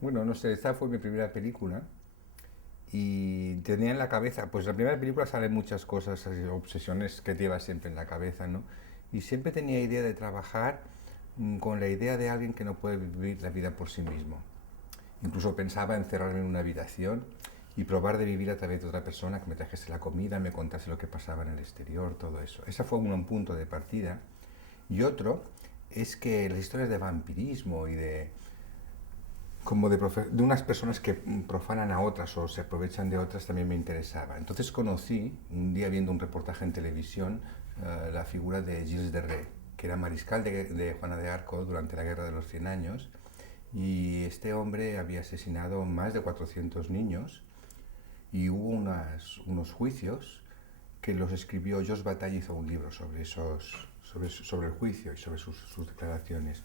Bueno, no sé, esta fue mi primera película y tenía en la cabeza, pues la primera película salen muchas cosas, obsesiones que llevas siempre en la cabeza, ¿no? Y siempre tenía idea de trabajar con la idea de alguien que no puede vivir la vida por sí mismo. Incluso pensaba encerrarme en una habitación y probar de vivir a través de otra persona que me trajese la comida, me contase lo que pasaba en el exterior, todo eso. Ese fue un punto de partida. Y otro es que las historias de vampirismo y de como de unas personas que profanan a otras o se aprovechan de otras también me interesaba. Entonces conocí, un día viendo un reportaje en televisión, la figura de Gilles de Rais, que era mariscal de Juana de Arco durante la Guerra de los 100 años, y este hombre había asesinado más de 400 niños y hubo unos juicios que los escribió Jos Bataille, hizo un libro sobre el juicio y sobre sus declaraciones.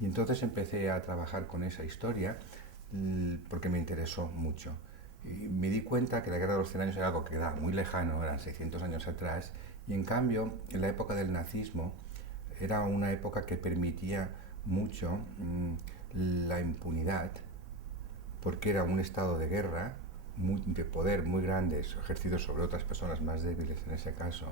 Y entonces empecé a trabajar con esa historia porque me interesó mucho. Y me di cuenta que la Guerra de los 100 años era algo que era muy lejano, eran 600 años atrás, y en cambio, en la época del nazismo, era una época que permitía mucho la impunidad, porque era un estado de guerra, de poder muy grande, ejercido sobre otras personas más débiles en ese caso,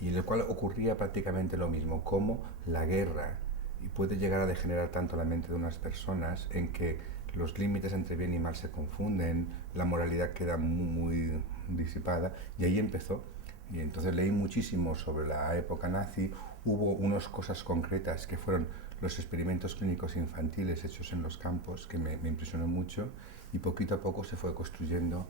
y en el cual ocurría prácticamente lo mismo, como la guerra y puede llegar a degenerar tanto la mente de unas personas en que los límites entre bien y mal se confunden, la moralidad queda muy disipada, y ahí empezó. Y entonces leí muchísimo sobre la época nazi, hubo unas cosas concretas que fueron los experimentos clínicos infantiles hechos en los campos, que me impresionó mucho, y poquito a poco se fue construyendo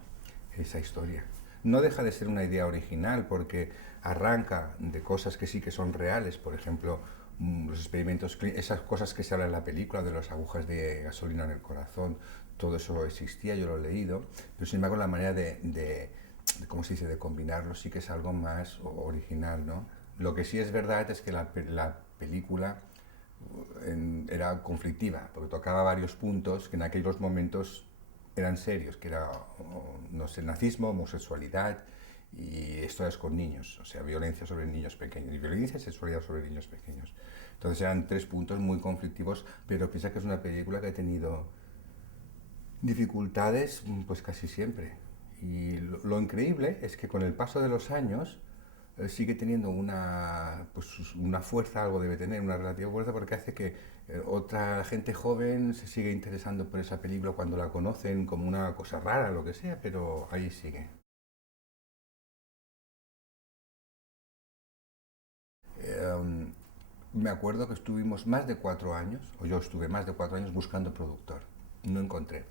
esa historia. No deja de ser una idea original porque arranca de cosas que sí que son reales, por ejemplo, los experimentos, esas cosas que se hablan en la película de las agujas de gasolina en el corazón, todo eso existía, yo lo he leído, pero sin embargo la manera ¿cómo se dice?, de combinarlo sí que es algo más original, ¿no? Lo que sí es verdad es que la película era conflictiva, porque tocaba varios puntos que en aquellos momentos eran serios, que era, no sé, nazismo, homosexualidad y historias con niños, o sea, violencia sobre niños pequeños, y violencia y sexualidad sobre niños pequeños. Entonces eran tres puntos muy conflictivos, pero piensa que es una película que ha tenido dificultades pues casi siempre. Y lo increíble es que con el paso de los años sigue teniendo pues, una fuerza, algo debe tener, una relativa fuerza, porque hace que otra gente joven se siga interesando por esa película cuando la conocen como una cosa rara, lo que sea, pero ahí sigue. Eh, Me acuerdo que estuvimos más de 4 años, o yo estuve más de 4 años buscando productor. No encontré.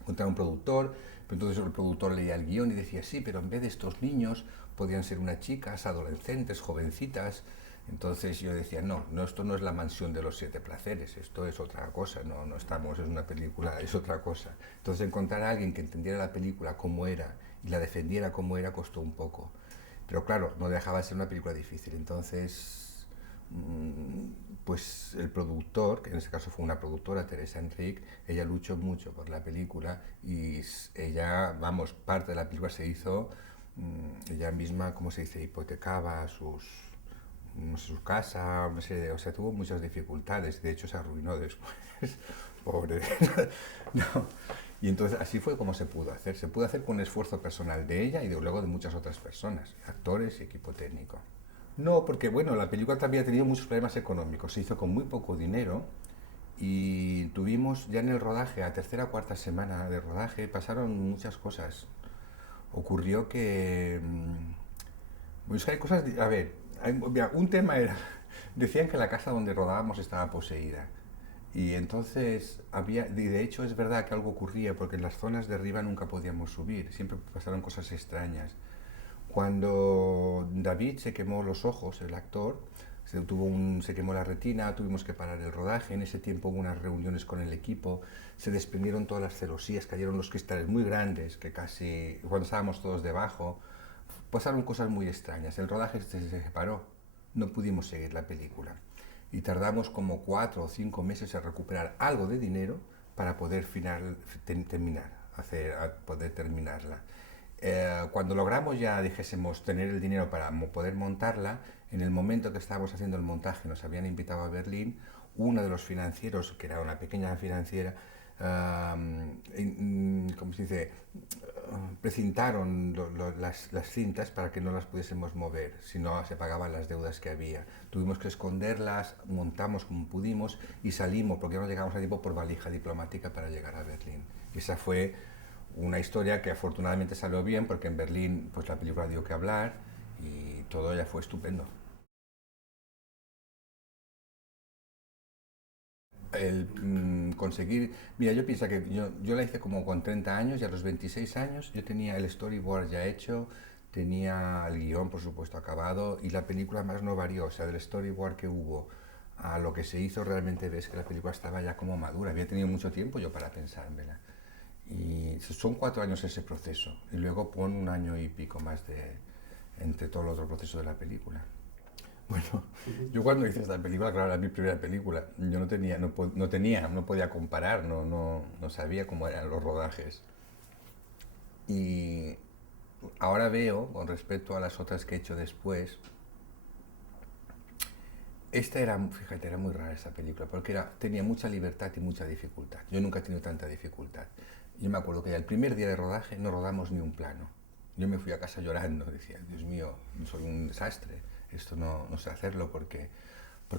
Encontré un productor, pero entonces el productor leía el guión y decía, sí, pero en vez de estos niños podían ser unas chicas, adolescentes, jovencitas. Entonces yo decía, no, no, esto no es la mansión de los siete placeres, esto es otra cosa, no, no estamos, es una película, es otra cosa. Entonces encontrar a alguien que entendiera la película como era y la defendiera como era costó un poco. Pero claro, no dejaba de ser una película difícil. Entonces, pues el productor, que en este caso fue una productora, Teresa Enrique, ella luchó mucho por la película y ella, vamos, parte de la película se hizo, ella misma, ¿cómo se dice?, hipotecaba no sé, su casa, no sé, o sea, tuvo muchas dificultades, de hecho se arruinó después, pobre. No. Y entonces así fue como se pudo hacer con un esfuerzo personal de ella y de luego de muchas otras personas, actores y equipo técnico. No, porque bueno, la película también ha tenido muchos problemas económicos, se hizo con muy poco dinero y tuvimos ya en el rodaje, a tercera o cuarta semana de rodaje, pasaron muchas cosas. Ocurrió que pues hay cosas, a ver, mira, un tema era, decían que la casa donde rodábamos estaba poseída. Y entonces había, y de hecho es verdad que algo ocurría, porque en las zonas de arriba nunca podíamos subir, siempre pasaron cosas extrañas. Cuando David se quemó los ojos, el actor, se quemó la retina, tuvimos que parar el rodaje, en ese tiempo hubo unas reuniones con el equipo, se desprendieron todas las celosías, cayeron los cristales muy grandes, que casi, cuando estábamos todos debajo, pasaron cosas muy extrañas, el rodaje se separó, no pudimos seguir la película y tardamos como 4 o 5 meses en recuperar algo de dinero para poder terminar, poder terminarla. Cuando logramos ya, dijésemos, tener el dinero para poder montarla, en el momento que estábamos haciendo el montaje nos habían invitado a Berlín, uno de los financieros, que era una pequeña financiera, ¿cómo se dice? Precintaron las cintas para que no las pudiésemos mover, si no se pagaban las deudas que había. Tuvimos que esconderlas, montamos como pudimos y salimos, porque no llegamos a tiempo por valija diplomática para llegar a Berlín. Y esa fue una historia que afortunadamente salió bien, porque en Berlín pues la película dio que hablar y todo ya fue estupendo. Conseguir, mira, yo pienso que yo la hice como con 30 años y a los 26 años yo tenía el storyboard ya hecho, tenía el guión por supuesto acabado y la película más no varió, o sea, del storyboard que hubo a lo que se hizo realmente ves que la película estaba ya como madura, había tenido mucho tiempo yo para pensármela. Y son 4 años ese proceso y luego pon un año y pico más entre todo el otro proceso de la película. Bueno, yo cuando hice esta película, claro, era mi primera película, yo no podía comparar, no sabía cómo eran los rodajes. Y ahora veo, con respecto a las otras que he hecho después, esta era, fíjate, era muy rara esta película, porque tenía mucha libertad y mucha dificultad. Yo nunca he tenido tanta dificultad. Yo me acuerdo que ya el primer día de rodaje no rodamos ni un plano. Yo me fui a casa llorando, decía, Dios mío, soy un desastre, esto no sé hacerlo porque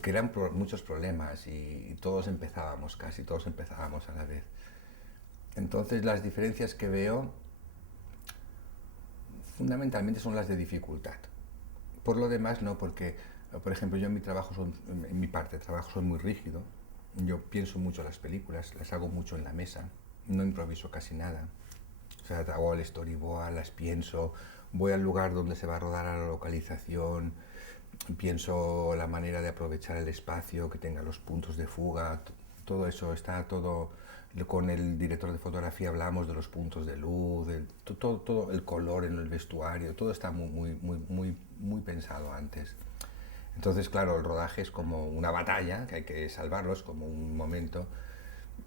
eran muchos problemas y todos empezábamos, casi todos empezábamos a la vez. Entonces las diferencias que veo fundamentalmente son las de dificultad. Por lo demás no, porque por ejemplo yo en mi trabajo, en mi parte de trabajo soy muy rígido, yo pienso mucho las películas, las hago mucho en la mesa, no improviso casi nada. O sea, hago el storyboard, las pienso, voy al lugar donde se va a rodar a la localización, pienso la manera de aprovechar el espacio, que tenga los puntos de fuga, todo eso está todo. Con el director de fotografía hablamos de los puntos de luz, todo el color en el vestuario, todo está muy pensado antes. Entonces, claro, el rodaje es como una batalla, que hay que salvarlo, es como un momento.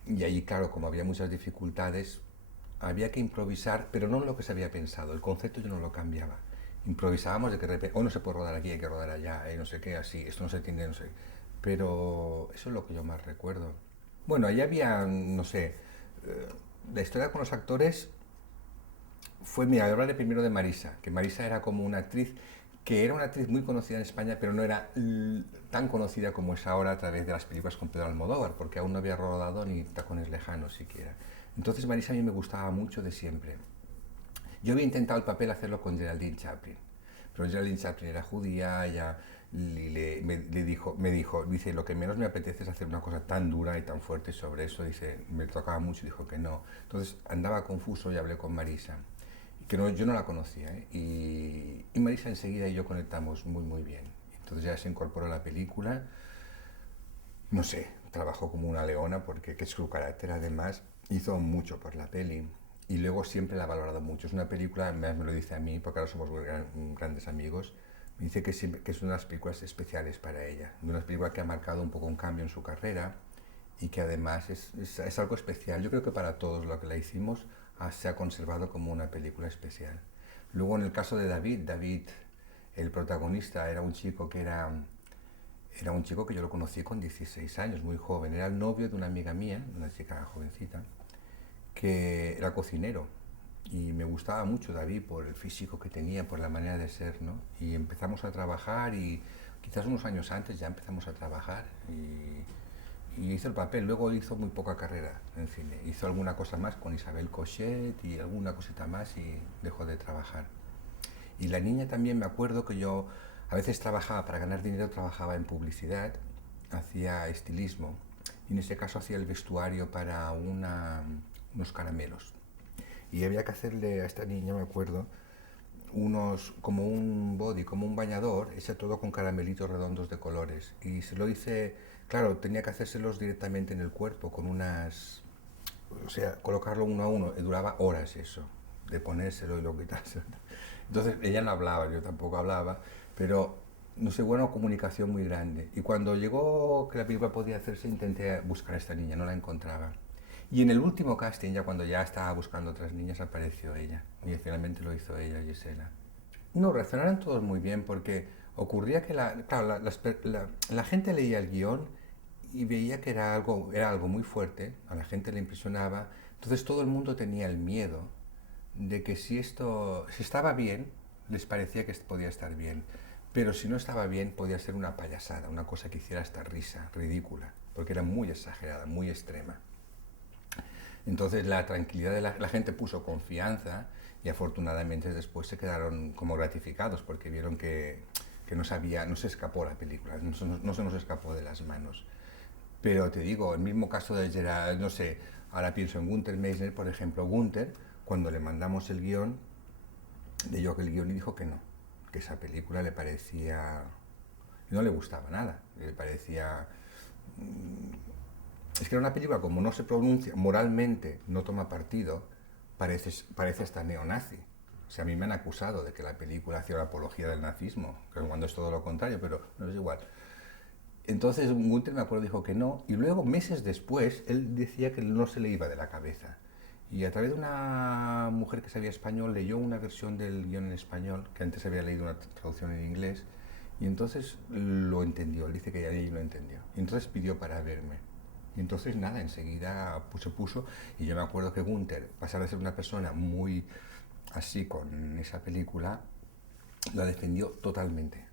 Y ahí, claro, como había muchas dificultades, había que improvisar, pero no lo que se había pensado. El concepto yo no lo cambiaba. Improvisábamos de que de repente, no se puede rodar aquí, hay que rodar allá, no sé qué, así, esto no se tiene, no sé. Pero eso es lo que yo más recuerdo. Bueno, ahí había, no sé, la historia con los actores fue, mira, hablaré primero de Marisa, que Marisa era como una actriz que era una actriz muy conocida en España, pero no era tan conocida como es ahora a través de las películas con Pedro Almodóvar, porque aún no había rodado ni Tacones Lejanos siquiera. Entonces Marisa a mí me gustaba mucho de siempre. Yo había intentado el papel hacerlo con Geraldine Chaplin, pero Geraldine Chaplin era judía, ella me dijo, dice, lo que menos me apetece es hacer una cosa tan dura y tan fuerte sobre eso, dice, me tocaba mucho y dijo que no. Entonces andaba confuso y hablé con Marisa, que no, yo no la conocía, ¿eh? Y Marisa enseguida y yo conectamos muy bien. Entonces ya se incorporó a la película, no sé, trabajó como una leona porque que es su carácter además, hizo mucho por la peli y luego siempre la ha valorado mucho. Es una película, me lo dice a mí, porque ahora somos grandes amigos, me dice que es una de las películas especiales para ella, una película que ha marcado un poco un cambio en su carrera y que además es algo especial. Yo creo que para todos lo que la hicimos se ha conservado como una película especial. Luego en el caso de David, el protagonista, era un chico que yo lo conocí con 16 años, muy joven. Era el novio de una amiga mía, una chica jovencita, que era cocinero. Y me gustaba mucho David por el físico que tenía, por la manera de ser, ¿no? Y empezamos a trabajar y quizás unos años antes ya empezamos a trabajar y hizo el papel. Luego hizo muy poca carrera en cine. Hizo alguna cosa más con Isabel Cochet y alguna cosita más y dejó de trabajar. Y la niña también me acuerdo que yo a veces trabajaba, para ganar dinero trabajaba en publicidad, hacía estilismo y en ese caso hacía el vestuario para unos caramelos. Y había que hacerle a esta niña, me acuerdo, como un body, como un bañador, hecho todo con caramelitos redondos de colores. Y se lo hice, claro, tenía que hacérselos directamente en el cuerpo, con o sea, colocarlo uno a uno, y duraba horas eso, de ponérselo y lo quitárselo. Entonces ella no hablaba, yo tampoco hablaba, pero no sé, bueno, comunicación muy grande. Y cuando llegó que la película podía hacerse, intenté buscar a esta niña, no la encontraba. Y en el último casting, ya cuando ya estaba buscando otras niñas, apareció ella. Y finalmente lo hizo ella, Gisela. No, reaccionaron todos muy bien porque ocurría que claro, la gente leía el guión y veía que era algo muy fuerte, a la gente le impresionaba, entonces todo el mundo tenía el miedo de que si estaba bien, les parecía que podía estar bien, pero si no estaba bien podía ser una payasada, una cosa que hiciera hasta risa, ridícula, porque era muy exagerada, muy extrema. Entonces la tranquilidad de la gente puso confianza y afortunadamente después se quedaron como gratificados porque vieron que no se escapó la película, no se nos escapó de las manos. Pero te digo, el mismo caso de Gerard, no sé, ahora pienso en Gunther Meissner, por ejemplo, Gunther, cuando le mandamos el guión, leyó el guión y dijo que no, que esa película le parecía, no le gustaba nada, le parecía, es que era una película como no se pronuncia, moralmente no toma partido, parece hasta neonazi. O sea, a mí me han acusado de que la película hacía la apología del nazismo, que cuando es todo lo contrario, pero no es igual. Entonces Gunther, me acuerdo, dijo que no, y luego, meses después, él decía que no se le iba de la cabeza. Y a través de una mujer que sabía español, leyó una versión del guión en español, que antes había leído una traducción en inglés, y entonces lo entendió, él dice que ya ahí lo entendió. Y entonces pidió para verme. Y entonces nada, enseguida se puso, y yo me acuerdo que Gunther, pasar de ser una persona muy así con esa película, la defendió totalmente,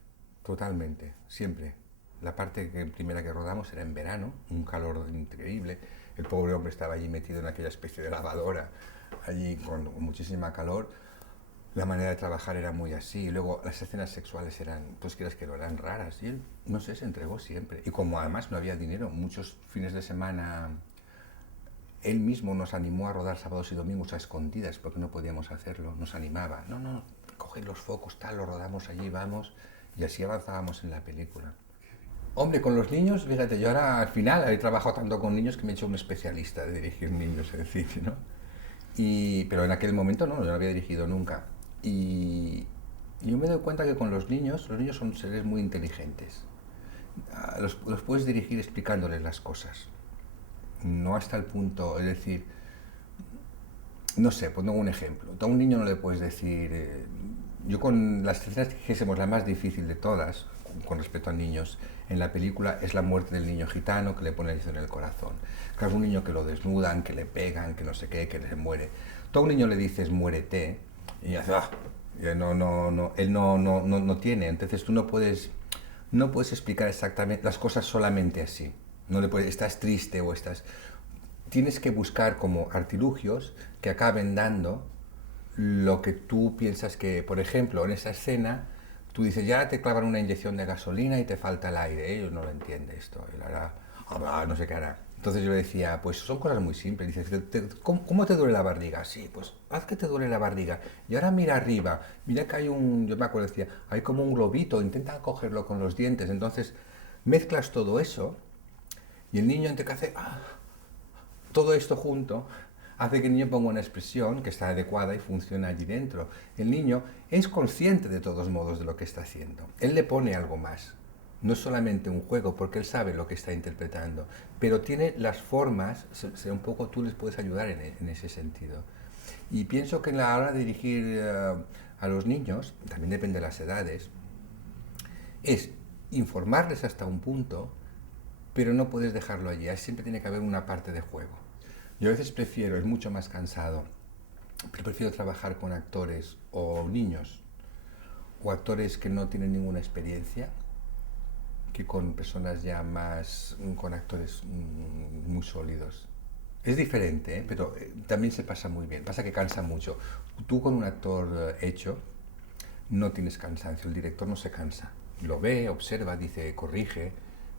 totalmente, siempre. La parte primera que rodamos era en verano, un calor increíble, el pobre hombre estaba allí metido en aquella especie de lavadora, allí con muchísima calor, la manera de trabajar era muy así, y luego las escenas sexuales eran, pues quieres que lo eran raras, y él, no sé, se entregó siempre. Y como además no había dinero, muchos fines de semana él mismo nos animó a rodar sábados y domingos a escondidas porque no podíamos hacerlo, nos animaba, no, no, coge los focos, tal, lo rodamos allí, vamos, y así avanzábamos en la película. Hombre, con los niños, fíjate, yo ahora al final he trabajado tanto con niños que me he hecho un especialista de dirigir niños en cine, ¿no? Pero en aquel momento no, yo no había dirigido nunca. Y yo me doy cuenta que con los niños son seres muy inteligentes. Los puedes dirigir explicándoles las cosas. No hasta el punto, es decir, no sé, pongo un ejemplo. A un niño no le puedes decir, yo con las escenas que dijésemos la más difícil de todas, con respecto a niños, en la película es la muerte del niño gitano que le pone el en el corazón. Claro, es un niño que lo desnudan, que le pegan, que no sé qué, que le muere. Tú a un niño le dices muérete y hace, él no tiene. Entonces tú no puedes explicar exactamente las cosas solamente así. No le puedes, estás triste o estás... Tienes que buscar como artilugios que acaben dando lo que tú piensas que, por ejemplo, en esa escena, tú dices, ya te clavan una inyección de gasolina y te falta el aire. Ellos no lo entienden esto. Él hará, no sé qué hará. Entonces yo le decía, pues son cosas muy simples. Dices, ¿cómo te duele la barriga? Sí, pues haz que te duele la barriga. Y ahora mira arriba, mira que hay yo me acuerdo, decía, hay como un globito, intenta cogerlo con los dientes. Entonces mezclas todo eso y el niño entre que hace, todo esto junto hace que el niño ponga una expresión que está adecuada y funciona allí dentro. El niño es consciente de todos modos de lo que está haciendo. Él le pone algo más. No es solamente un juego, porque él sabe lo que está interpretando, pero tiene las formas, un poco tú les puedes ayudar en ese sentido. Y pienso que en la hora de dirigir a los niños, también depende de las edades, es informarles hasta un punto, pero no puedes dejarlo allí. Siempre tiene que haber una parte de juego. Yo a veces prefiero, es mucho más cansado, pero prefiero trabajar con actores o niños o actores que no tienen ninguna experiencia que con personas ya más, con actores muy sólidos. Es diferente, ¿eh? Pero también se pasa muy bien. Pasa que cansa mucho. Tú con un actor hecho no tienes cansancio, el director no se cansa. Lo ve, observa, dice, corrige,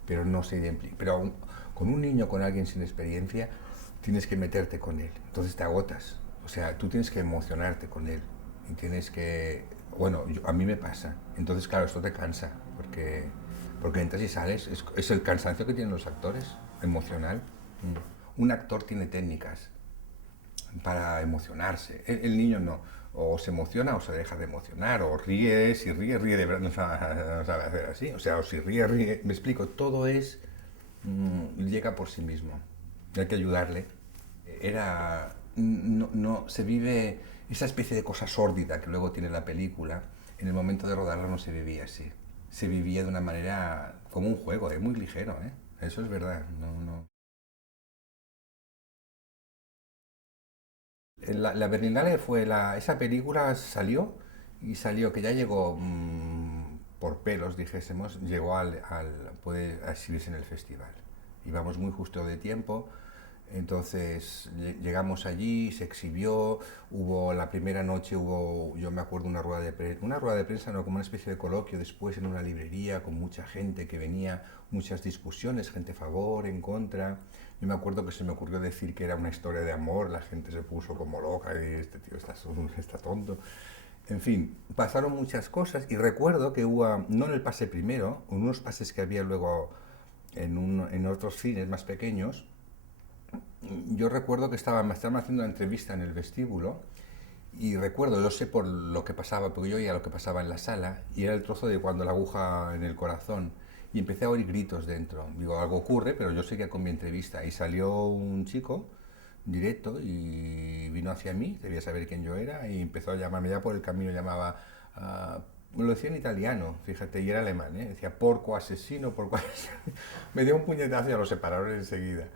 pero no se implica. Pero con un niño, con alguien sin experiencia, tienes que meterte con él. Entonces te agotas. O sea, tú tienes que emocionarte con él. Y tienes que... Bueno, a mí me pasa. Entonces, claro, esto te cansa. Porque entras y sales. Es el cansancio que tienen los actores, emocional. Un actor tiene técnicas para emocionarse. El niño no. O se emociona o se deja de emocionar. O ríe, si ríe, ríe de verdad. No sabe hacer así. O sea, o si ríe, ríe. Me explico, todo es... llega por sí mismo. Hay que ayudarle. No, se vive esa especie de cosa sórdida que luego tiene la película. En el momento de rodarla no se vivía así. Se vivía de una manera como un juego, muy ligero, eso es verdad. No, no. La Berlinale fue esa película salió y salió que ya llegó por pelos, dijésemos, llegó puede exhibirse en el festival. Íbamos muy justo de tiempo. Entonces llegamos allí, se exhibió, hubo la primera noche, yo me acuerdo una rueda de prensa, no, como una especie de coloquio después en una librería con mucha gente que venía, muchas discusiones, gente a favor, en contra. Yo me acuerdo que se me ocurrió decir que era una historia de amor, la gente se puso como loca y este tío está tonto. En fin, pasaron muchas cosas y recuerdo que hubo, no en el pase primero, en unos pases que había luego en otros cines más pequeños, yo recuerdo que me estaban haciendo una entrevista en el vestíbulo y recuerdo, yo sé por lo que pasaba, porque yo oía lo que pasaba en la sala y era el trozo de cuando la aguja en el corazón y empecé a oír gritos dentro. Digo, algo ocurre, pero yo seguía con mi entrevista y salió un chico directo y vino hacia mí, debía saber quién yo era y empezó a llamarme ya por el camino, llamaba... me lo decía en italiano, fíjate, y era alemán, ¿eh? Decía porco asesino, porco asesino. Me dio un puñetazo y ya lo separaron enseguida.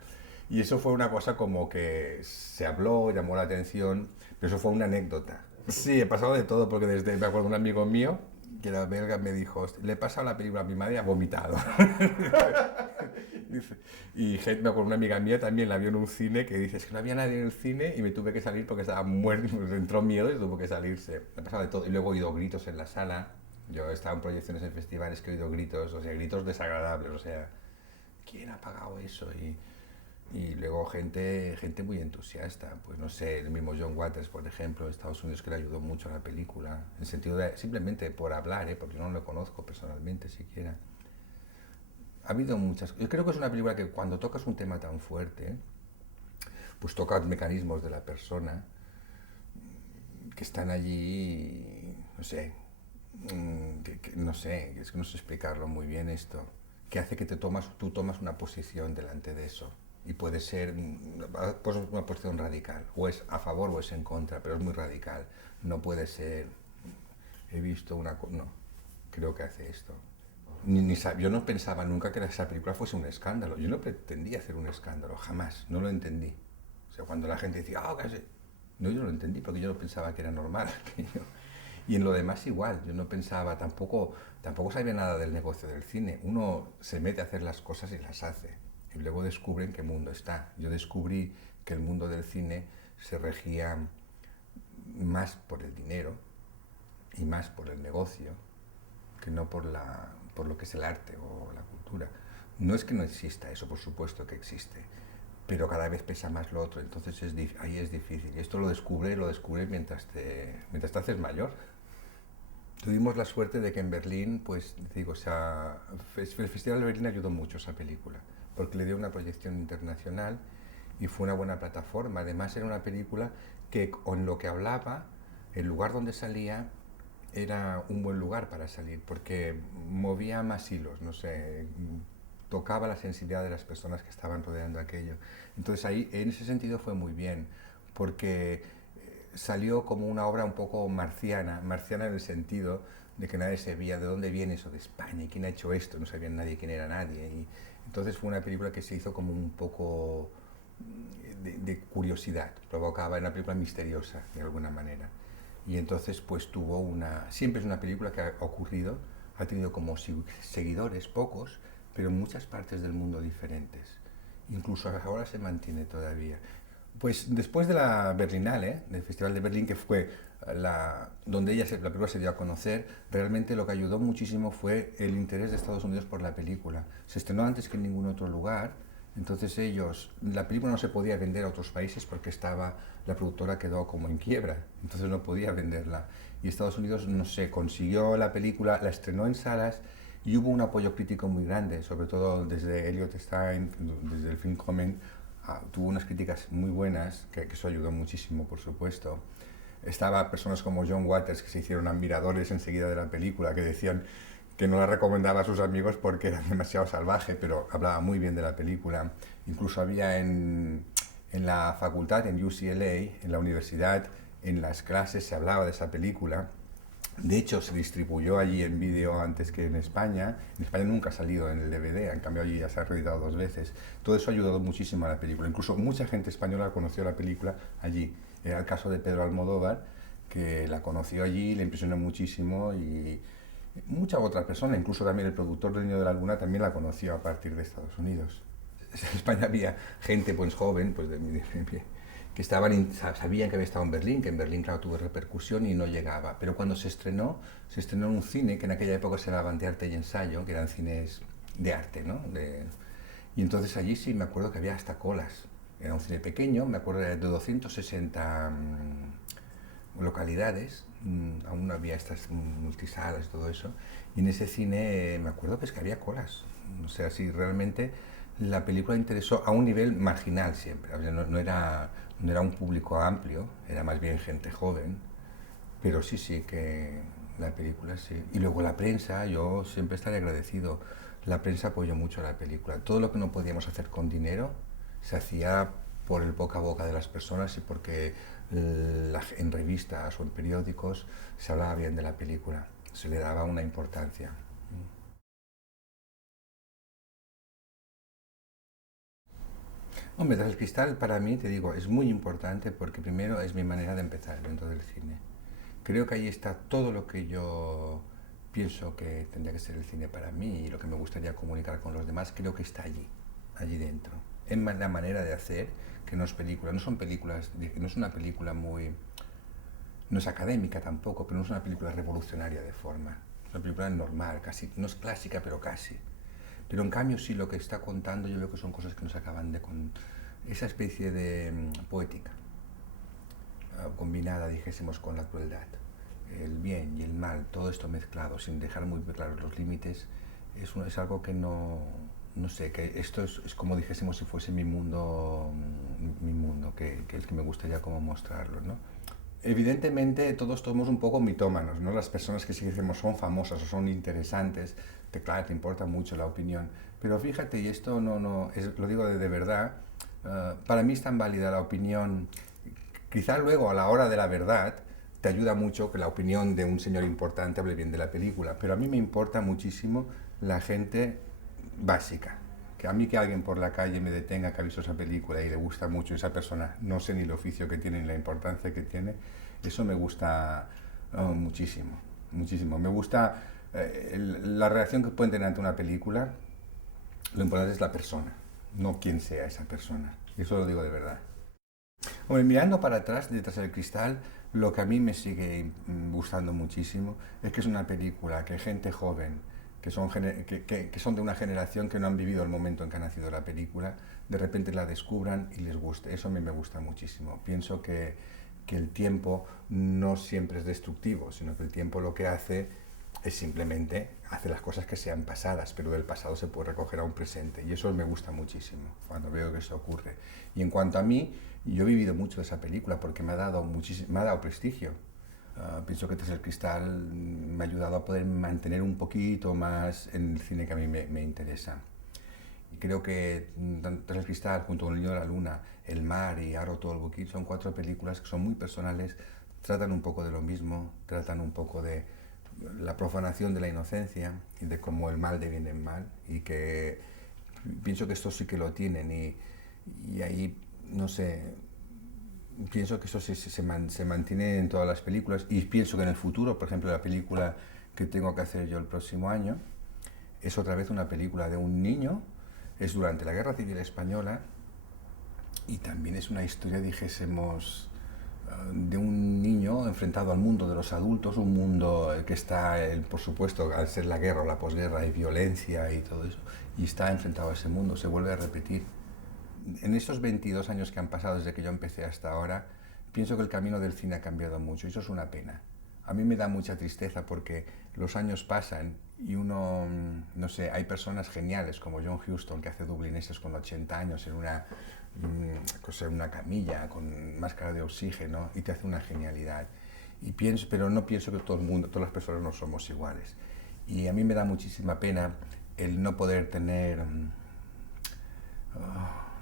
Y eso fue una cosa como que se habló, llamó la atención, pero eso fue una anécdota. Sí, he pasado de todo, porque me acuerdo un amigo mío, que era belga, me dijo, le he pasado la película a mi madre y ha vomitado. Y me acuerdo una amiga mía también la vio en un cine que dice, es que no había nadie en el cine y me tuve que salir porque estaba muerto, me entró miedo y tuvo que salirse. Me ha pasado de todo. Y luego he oído gritos en la sala. Yo he estado en proyecciones en festivales que he oído gritos, o sea, gritos desagradables, o sea, ¿quién ha pagado eso? Y luego gente muy entusiasta, pues no sé, el mismo John Waters, por ejemplo, de Estados Unidos, que le ayudó mucho a la película, en el sentido de simplemente por hablar, porque yo no lo conozco personalmente siquiera. Ha habido muchas. Yo creo que es una película que cuando tocas un tema tan fuerte, pues tocas mecanismos de la persona que están allí, no sé, no sé, es que no sé explicarlo muy bien esto, que hace que tú tomas una posición delante de eso. Y puede ser pues una posición radical, o es a favor o es en contra, pero es muy radical. No puede ser, he visto no, creo que hace esto. Yo no pensaba nunca que esa película fuese un escándalo. Yo no pretendía hacer un escándalo, jamás. No lo entendí. O sea, cuando la gente decía, ah, casi. No, yo no lo entendí porque yo no pensaba que era normal. Y en lo demás igual. Yo no pensaba, tampoco sabía nada del negocio del cine. Uno se mete a hacer las cosas y las hace. Y luego descubre en qué mundo está. Yo descubrí que el mundo del cine se regía más por el dinero y más por el negocio que no por lo que es el arte o la cultura. No es que no exista eso, por supuesto que existe, pero cada vez pesa más lo otro, entonces ahí es difícil. Y esto lo descubres mientras te haces mayor. Tuvimos la suerte de que en Berlín, pues digo, o sea, el Festival de Berlín ayudó mucho a esa película, porque le dio una proyección internacional y fue una buena plataforma. Además era una película que con lo que hablaba, el lugar donde salía, era un buen lugar para salir, porque movía más hilos, no sé, tocaba la sensibilidad de las personas que estaban rodeando aquello. Entonces ahí, en ese sentido fue muy bien, porque salió como una obra un poco marciana, marciana en el sentido de que nadie sabía de dónde viene eso de España y quién ha hecho esto, no sabía nadie quién era nadie. Y entonces fue una película que se hizo como un poco de curiosidad, provocaba una película misteriosa de alguna manera. Y entonces pues siempre es una película que ha ocurrido, ha tenido como seguidores, pocos, pero en muchas partes del mundo diferentes. Incluso ahora se mantiene todavía. Pues después de la Berlinale, del Festival de Berlín, que fue donde la película se dio a conocer, realmente lo que ayudó muchísimo fue el interés de Estados Unidos por la película. Se estrenó antes que en ningún otro lugar, entonces la película no se podía vender a otros países porque la productora quedó como en quiebra, entonces no podía venderla. Y Estados Unidos, no sé, consiguió la película, la estrenó en salas y hubo un apoyo crítico muy grande, sobre todo desde Elliot Stein, desde el Film Comment, tuvo unas críticas muy buenas, que eso ayudó muchísimo, por supuesto. Estaba personas como John Waters, que se hicieron admiradores enseguida de la película, que decían que no la recomendaba a sus amigos porque era demasiado salvaje, pero hablaba muy bien de la película. Incluso había en la facultad, en UCLA, en la universidad, en las clases se hablaba de esa película. De hecho, se distribuyó allí en vídeo antes que en España. En España nunca ha salido en el DVD, en cambio allí ya se ha reeditado 2 veces. Todo eso ha ayudado muchísimo a la película. Incluso mucha gente española conoció la película allí. Era el caso de Pedro Almodóvar, que la conoció allí, le impresionó muchísimo y muchas otras personas, incluso también el productor del Niño de la Luna también la conoció a partir de Estados Unidos. En España había gente pues joven, pues que sabían que había estado en Berlín, que en Berlín claro tuvo repercusión y no llegaba. Pero cuando se estrenó en un cine que en aquella época se llamaban de arte y ensayo, que eran cines de arte, ¿no? Y entonces allí sí me acuerdo que había hasta colas. Era un cine pequeño, me acuerdo de 260 localidades, aún no había estas multisalas y todo eso, y en ese cine me acuerdo pues, que había colas. O sea, sí, realmente la película interesó a un nivel marginal siempre. O sea, no era un público amplio, era más bien gente joven, pero sí, sí, que la película sí. Y luego la prensa, yo siempre estaré agradecido. La prensa apoyó mucho la película. Todo lo que no podíamos hacer con dinero se hacía por el boca a boca de las personas y porque en revistas o en periódicos se hablaba bien de la película, se le daba una importancia. Hombre, Tras el Cristal para mí, te digo, es muy importante porque primero es mi manera de empezar dentro del cine. Creo que ahí está todo lo que yo pienso que tendría que ser el cine para mí y lo que me gustaría comunicar con los demás, creo que está allí, allí dentro. Es la manera de hacer que no es película, no son películas, no es una película muy, no es académica tampoco, pero no es una película revolucionaria de forma. Es una película normal, casi, no es clásica, pero casi. Pero en cambio sí lo que está contando yo veo que son cosas que nos acaban de contar. Esa especie de poética, combinada, dijésemos, con la crueldad. El bien y el mal, todo esto mezclado, sin dejar muy claros los límites, es algo que no sé, que esto es como dijésemos si fuese mi mundo que es que me gustaría como mostrarlo, ¿no? Evidentemente todos somos un poco mitómanos, ¿no? Las personas que sí decimos son famosas o son interesantes, claro, te importa mucho la opinión. Pero fíjate, y esto lo digo de verdad, para mí es tan válida la opinión, quizá luego a la hora de la verdad te ayuda mucho que la opinión de un señor importante hable bien de la película, pero a mí me importa muchísimo la gente básica. Que a mí que alguien por la calle me detenga que ha visto esa película y le gusta mucho esa persona, no sé ni el oficio que tiene ni la importancia que tiene, eso me gusta muchísimo, muchísimo. Me gusta la reacción que pueden tener ante una película, lo importante es la persona, no quién sea esa persona. Y eso lo digo de verdad. Bueno, mirando para atrás, detrás del cristal, lo que a mí me sigue gustando muchísimo es que es una película que gente joven, que son de una generación que no han vivido el momento en que ha nacido la película, de repente la descubran y les guste. Eso a mí me gusta muchísimo. Pienso que el tiempo no siempre es destructivo, sino que el tiempo lo que hace es simplemente hacer las cosas que sean pasadas, pero del pasado se puede recoger a un presente. Y eso me gusta muchísimo cuando veo que eso ocurre. Y en cuanto a mí, yo he vivido mucho de esa película porque me ha dado prestigio. Pienso que Tras el Cristal me ha ayudado a poder mantener un poquito más en el cine que a mí me interesa. Y creo que Tras el Cristal, junto con El Niño de la Luna, El Mar y Arrow todo el Buquín, son 4 películas que son muy personales, tratan un poco de lo mismo, tratan un poco de la profanación de la inocencia y de cómo el mal deviene en mal y que pienso que esto sí que lo tienen y ahí, no sé, pienso que eso se mantiene en todas las películas y pienso que en el futuro, por ejemplo, la película que tengo que hacer yo el próximo año es otra vez una película de un niño, es durante la Guerra Civil Española y también es una historia, dijésemos, de un niño enfrentado al mundo de los adultos, un mundo que está, por supuesto, al ser la guerra o la posguerra, hay violencia y todo eso, y está enfrentado a ese mundo, se vuelve a repetir. En estos 22 años que han pasado desde que yo empecé hasta ahora, pienso que el camino del cine ha cambiado mucho y eso es una pena. A mí me da mucha tristeza porque los años pasan y uno, no sé, hay personas geniales como John Huston que hace dublineses con 80 años en una camilla con máscara de oxígeno y te hace una genialidad. Pero no pienso que todo el mundo, todas las personas no somos iguales. Y a mí me da muchísima pena el no poder tener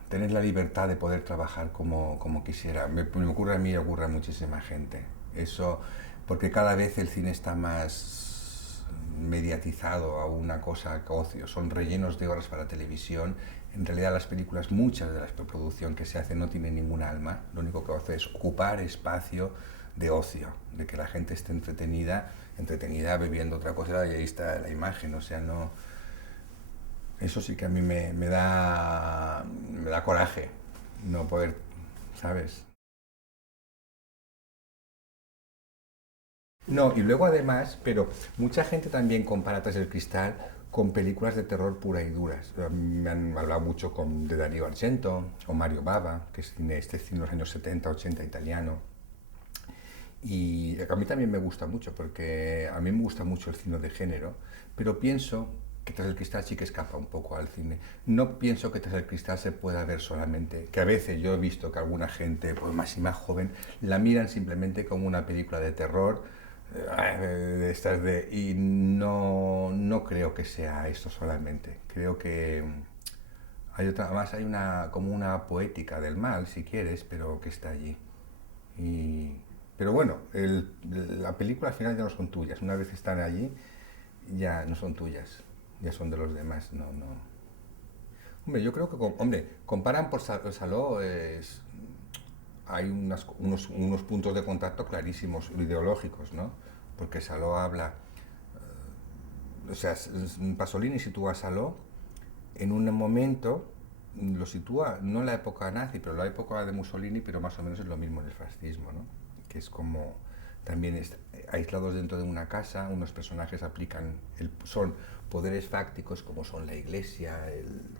la libertad de poder trabajar como quisiera. Me ocurre a mí y ocurre a muchísima gente. Eso porque cada vez el cine está más mediatizado a una cosa que ocio, son rellenos de horas para televisión. En realidad las películas, muchas de las preproducción que se hacen no tienen ningún alma, lo único que hace es ocupar espacio de ocio, de que la gente esté entretenida bebiendo otra cosa y ahí está la imagen, o sea, no... Eso sí que a mí me da coraje no poder, ¿sabes? No, y luego además, pero mucha gente también compara Tras el Cristal con películas de terror pura y duras. Me han hablado mucho de Darío Argento o Mario Bava, que es este cine de los años 70, 80 italiano. Y a mí también me gusta mucho, porque a mí me gusta mucho el cine de género, pero pienso que Tras el Cristal sí que escapa un poco al cine. No pienso que Tras el Cristal se pueda ver solamente, que a veces yo he visto que alguna gente, pues más y más joven, la miran simplemente como una película de terror, y no creo que sea esto solamente. Creo que hay otra, más hay una, como una poética del mal, si quieres, pero que está allí. Y, pero bueno, la película al final ya no son tuyas. Una vez están allí, ya no son tuyas. Ya son de los demás. No, no. Hombre, yo creo que, hombre, comparan por Saló, hay unos puntos de contacto clarísimos, ideológicos, ¿no? Porque Saló habla, o sea, Pasolini sitúa a Saló en un momento, lo sitúa no en la época nazi, pero en la época de Mussolini, pero más o menos es lo mismo en el fascismo, ¿no? Que es como también aislados dentro de una casa, unos personajes son poderes fácticos como son la iglesia,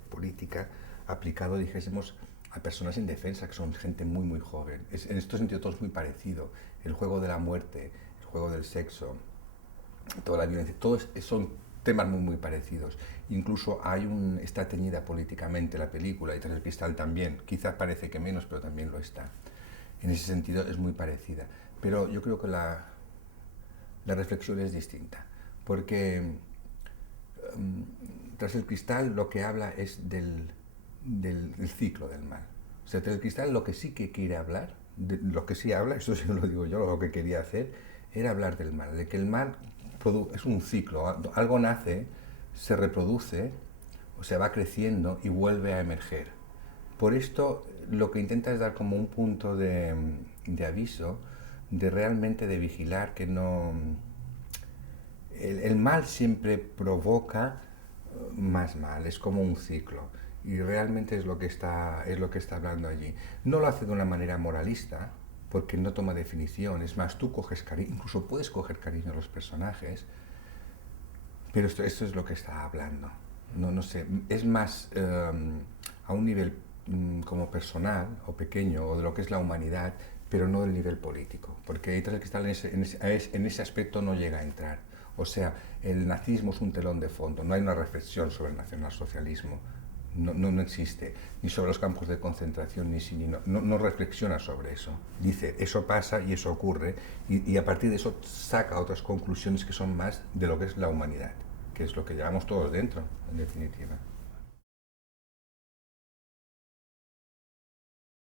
política, aplicado, dijésemos, a personas indefensas, que son gente muy, muy joven. En este sentido todo es muy parecido. El juego de la muerte, el juego del sexo, toda la violencia, todos son temas muy, muy parecidos. Incluso está teñida políticamente la película y Tras el Cristal también. Quizás parece que menos, pero también lo está. En ese sentido es muy parecida. Pero yo creo que la reflexión es distinta, porque Tras el Cristal lo que habla es del ciclo del mal. O sea, Tras el Cristal lo que sí que quiere hablar, lo que sí habla, eso sí lo digo yo, lo que quería hacer, era hablar del mal, de que el mal es un ciclo, algo nace, se reproduce, o sea, va creciendo y vuelve a emerger. Por esto lo que intenta es dar como un punto de aviso, de realmente de vigilar que no... El mal siempre provoca más mal, es como un ciclo. Y realmente es lo que está hablando allí. No lo hace de una manera moralista, porque no toma definición. Es más, tú coges cariño, incluso puedes coger cariño a los personajes, pero esto es lo que está hablando. No, no sé, es más a un nivel como personal o pequeño, o de lo que es la humanidad, pero no del nivel político, porque Tras el Cristal en ese aspecto no llega a entrar. O sea, el nazismo es un telón de fondo, no hay una reflexión sobre el nacionalsocialismo, no existe, ni sobre los campos de concentración, no reflexiona sobre eso. Dice, eso pasa y eso ocurre, y a partir de eso saca otras conclusiones que son más de lo que es la humanidad, que es lo que llevamos todos dentro, en definitiva.